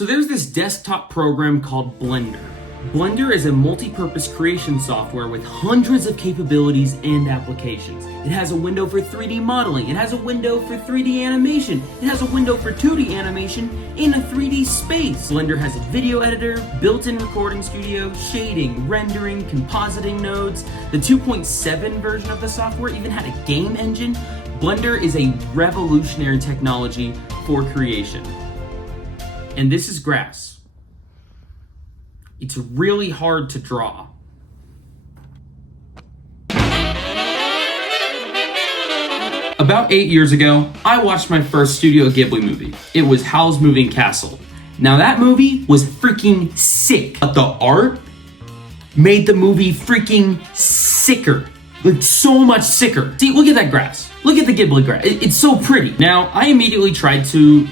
So there's this desktop program called Blender. Blender is a multi-purpose creation software with hundreds of capabilities and applications. It has a window for 3D modeling, it has a window for 3D animation, it has a window for 2D animation in a 3D space. Blender has a video editor, built-in recording studio, shading, rendering, compositing nodes. The 2.7 version of the software even had a game engine. Blender is a revolutionary technology for creation. And this is grass. It's really hard to draw. About 8 years ago, I watched my first Studio Ghibli movie. It was Howl's Moving Castle. Now that movie was freaking sick, but the art made the movie freaking sicker. Like so much sicker. See, look at that grass. Look at the Ghibli grass. It's so pretty. Now, I immediately tried to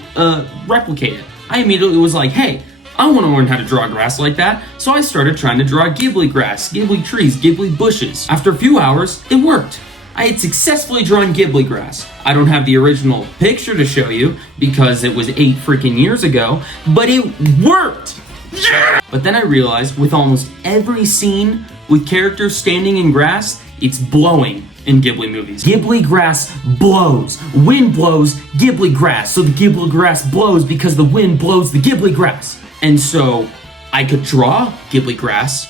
replicate it. I immediately was like, hey, I want to learn how to draw grass like that, so I started trying to draw Ghibli grass, Ghibli trees, Ghibli bushes. After a few hours, it worked. I had successfully drawn Ghibli grass. I don't have the original picture to show you because it was 8 freaking years ago, but it worked! Yeah! But then I realized with almost every scene with characters standing in grass, it's blowing in Ghibli movies. Ghibli grass blows. Wind blows Ghibli grass, so the Ghibli grass blows because the wind blows the Ghibli grass. And so I could draw Ghibli grass,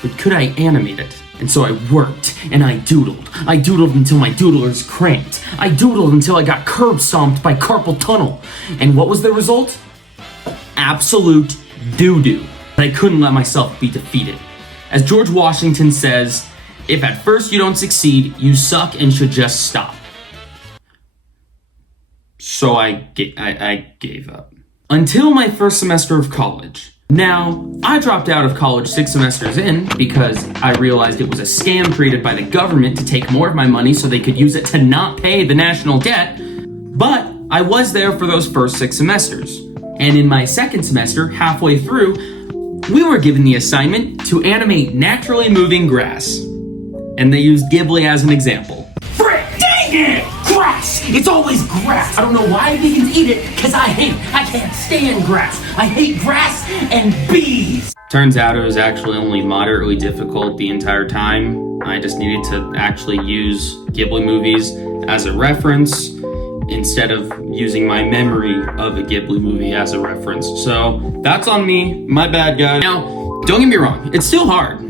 but could I animate it? And so I worked and I doodled. I doodled until my doodlers cramped. I doodled until I got curb stomped by carpal tunnel. And what was the result? Absolute doo-doo. But I couldn't let myself be defeated. As George Washington says, if at first you don't succeed, you suck and should just stop. So I gave up. Until my first semester of college. Now, I dropped out of college 6 semesters in because I realized it was a scam created by the government to take more of my money so they could use it to not pay the national debt. But I was there for those first 6 semesters. And in my second semester, halfway through, we were given the assignment to animate naturally moving grass. And they used Ghibli as an example. Frick! Dang it! Grass! It's always grass! I don't know why vegans eat it, because I can't stand grass. I hate grass and bees! Turns out it was actually only moderately difficult the entire time. I just needed to actually use Ghibli movies as a reference instead of using my memory of a Ghibli movie as a reference. So that's on me, my bad guys. Now, don't get me wrong, it's still hard,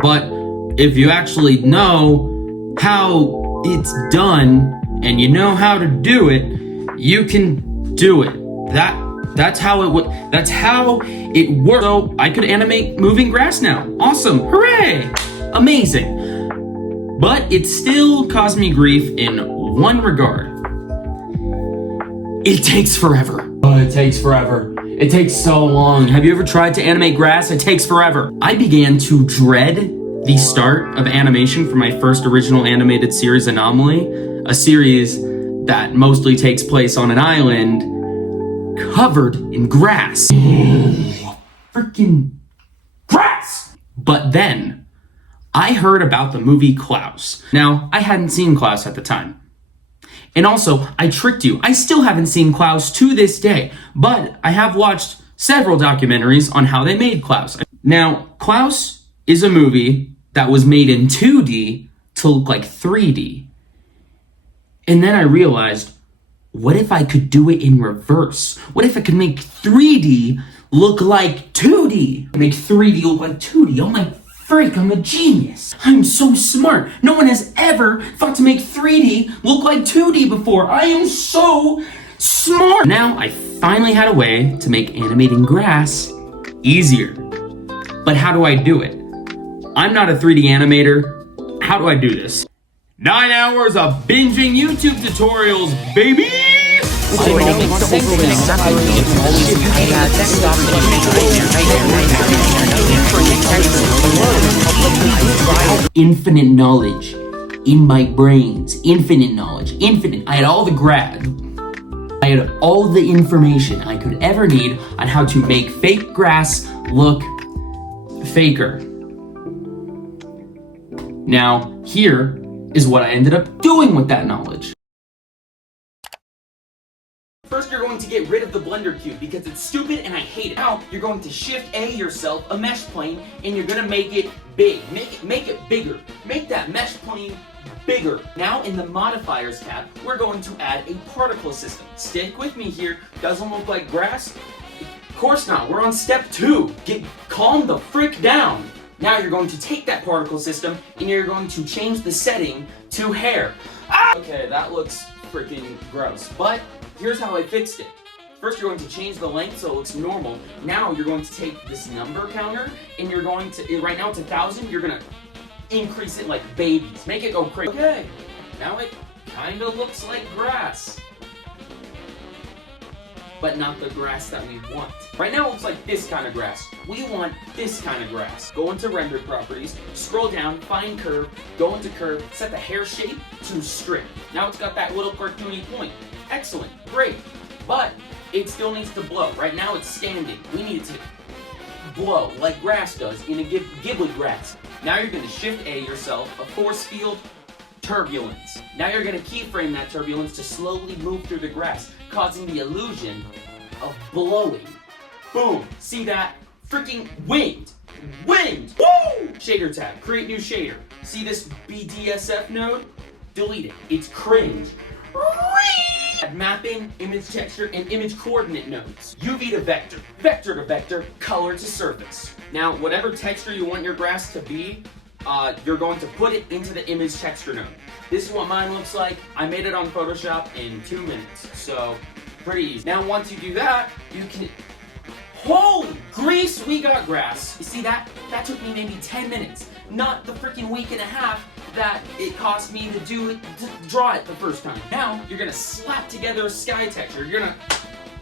but if you actually know how it's done and you know how to do it, you can do it. That's how it works. So I could animate moving grass now. Awesome, hooray, amazing. But it still caused me grief in one regard. It takes forever. Oh, it takes forever. It takes so long. Have you ever tried to animate grass? It takes forever. I began to dread the start of animation for my first original animated series, Anomaly, a series that mostly takes place on an island covered in grass. Freaking grass! But then, I heard about the movie Klaus. Now, I hadn't seen Klaus at the time. And also, I tricked you. I still haven't seen Klaus to this day, but I have watched several documentaries on how they made Klaus. Now, Klaus is a movie that was made in 2D to look like 3D. And then I realized, what if I could do it in reverse? What if I could make 3D look like 2D? Make 3D look like 2D. Oh my freak, I'm a genius. I'm so smart. No one has ever thought to make 3D look like 2D before. I am so smart. Now I finally had a way to make animating grass easier. But how do I do it? I'm not a 3D animator. How do I do this? 9 hours of binging YouTube tutorials, baby! Infinite knowledge in my brains. Infinite knowledge. Infinite. I had all the information I could ever need on how to make fake grass look faker. Now, here is what I ended up doing with that knowledge. First, you're going to get rid of the blender cube because it's stupid and I hate it. Now, you're going to Shift A yourself a mesh plane and you're gonna make it big. Make it bigger. Make that mesh plane bigger. Now in the modifiers tab, we're going to add a particle system. Stick with me here. Doesn't look like grass? Of course not. We're on step 2. Calm the frick down. Now you're going to take that particle system and you're going to change the setting to hair. Ah! Okay, that looks freaking gross. But here's how I fixed it. First, you're going to change the length so it looks normal. Now you're going to take this number counter and you're going to, right now it's 1,000, you're gonna increase it like babies. Make it go crazy. Okay, now it kind of looks like grass. But not the grass that we want. Right now it looks like this kind of grass. We want this kind of grass. Go into render properties, scroll down, find curve, go into curve, set the hair shape to strip. Now it's got that little cartoony point. Excellent, great. But it still needs to blow. Right now it's standing. We need it to blow like grass does in a GHIBLI grass. Now you're going to Shift A yourself a force field turbulence. Now you're going to keyframe that turbulence to slowly move through the grass, causing the illusion of blowing. Boom! See that? Freaking wind! Wind! Woo! Shader tab. Create new shader. See this BDSF node? Delete it. It's cringe. Add mapping, image texture, and image coordinate nodes. UV to vector, vector to vector, color to surface. Now, whatever texture you want your grass to be, you're going to put it into the image texture node. This is what mine looks like. I made it on Photoshop in 2 minutes, so pretty easy. Now, once you do that, you can... Holy grease, we got grass. You see that? That took me maybe 10 minutes, not the freaking week and a half that it cost me to draw it the first time. Now, you're gonna slap together a sky texture. You're gonna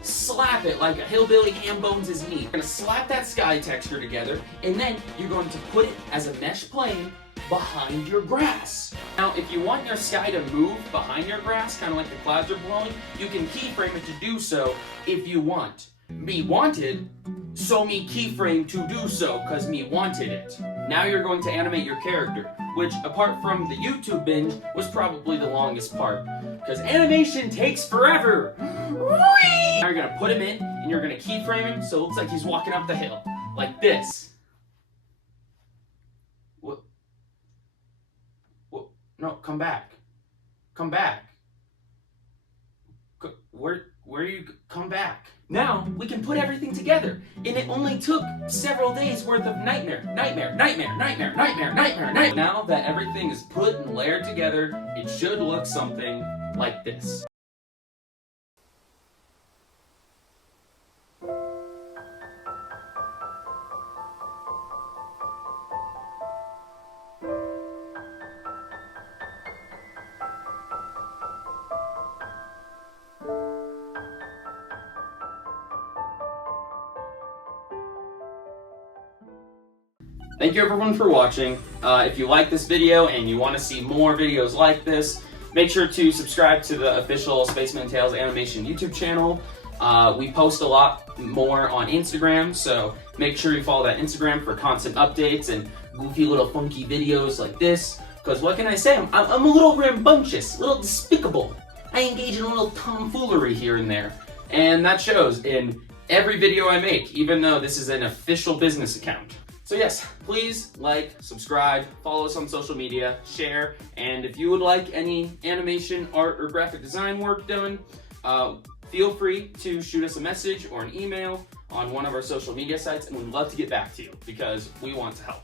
slap it like a hillbilly ham bones his knee. You're gonna slap that sky texture together, and then you're going to put it as a mesh plane behind your grass. Now, if you want your sky to move behind your grass, kind of like the clouds are blowing, you can keyframe it to do so if you want. Me wanted, so me keyframe to do so, cause me wanted it. Now you're going to animate your character, which apart from the YouTube binge, was probably the longest part, because animation takes forever. Now you're gonna put him in, and you're gonna keyframe him so it looks like he's walking up the hill, like this. What? No, come back. Come back. Where you come back? Now, we can put everything together, and it only took several days worth of nightmare. Now that everything is put and layered together, it should look something like this. Thank you everyone for watching. If you like this video and you want to see more videos like this, make sure to subscribe to the official SpacemanTales Animation YouTube channel. We post a lot more on Instagram, so make sure you follow that Instagram for constant updates and goofy little funky videos like this. Because what can I say? I'm a little rambunctious, a little despicable. I engage in a little tomfoolery here and there. And that shows in every video I make, even though this is an official business account. So yes, please like, subscribe, follow us on social media, share, and if you would like any animation, art, or graphic design work done, feel free to shoot us a message or an email on one of our social media sites, and we'd love to get back to you because we want to help.